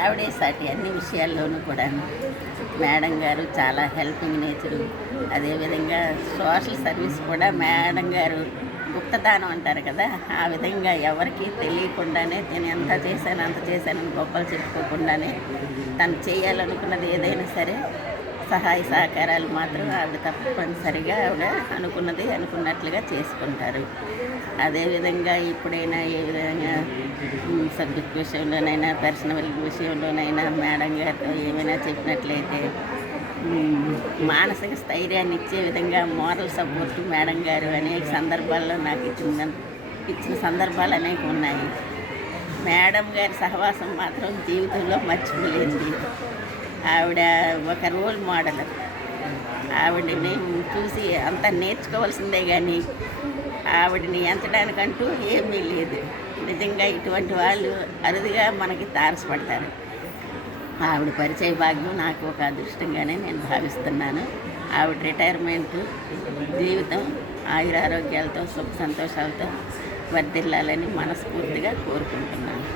ఆవిడే సాటి అన్ని విషయాల్లోనూ కూడా. మేడం గారు చాలా హెల్పింగ్ నేచరు. అదేవిధంగా సోషల్ సర్వీస్ కూడా మేడం గారు గుప్తదానం అంటారు కదా, ఆ విధంగా ఎవరికీ తెలియకుండానే నేను ఎంత చేశాను అంత చేశానని గొప్పలు చెప్పుకోకుండానే తను చేయాలనుకున్నది ఏదైనా సరే సహాయ సహకారాలు మాత్రం ఆవిడ తప్పనిసరిగా ఆవిడ అనుకున్నట్లుగా చేసుకుంటారు. అదేవిధంగా ఇప్పుడైనా ఏ విధంగా సబ్జెక్ట్ విషయంలోనైనా పర్సనల్ విషయంలోనైనా మేడం గారితో ఏమైనా చెప్పినట్లయితే మానసిక స్థైర్యాన్ని ఇచ్చే విధంగా మోరల్ సపోర్ట్ మేడం గారు అనేక సందర్భాల్లో నాకు ఇచ్చిన సందర్భాలు అనేక ఉన్నాయి. మేడం గారి సహవాసం మాత్రం జీవితంలో మర్చిపోలేంది. ఆవిడ ఒక రోల్ మోడల్. ఆవిడని చూసి అంతా నేర్చుకోవాల్సిందే కానీ ఆవిడని ఎంచడానికంటూ ఏమీ లేదు. నిజంగా ఇటువంటి వాళ్ళు అరుదుగా మనకి తారసపడతారు. ఆవిడ పరిచయ భాగ్యం నాకు ఒక అదృష్టంగానే నేను భావిస్తున్నాను. ఆవిడ రిటైర్మెంటు జీవితం ఆయురారోగ్యాలతో సుఖ సంతోషాలతో వర్ధిల్లాలని మనస్ఫూర్తిగా కోరుకుంటున్నాను.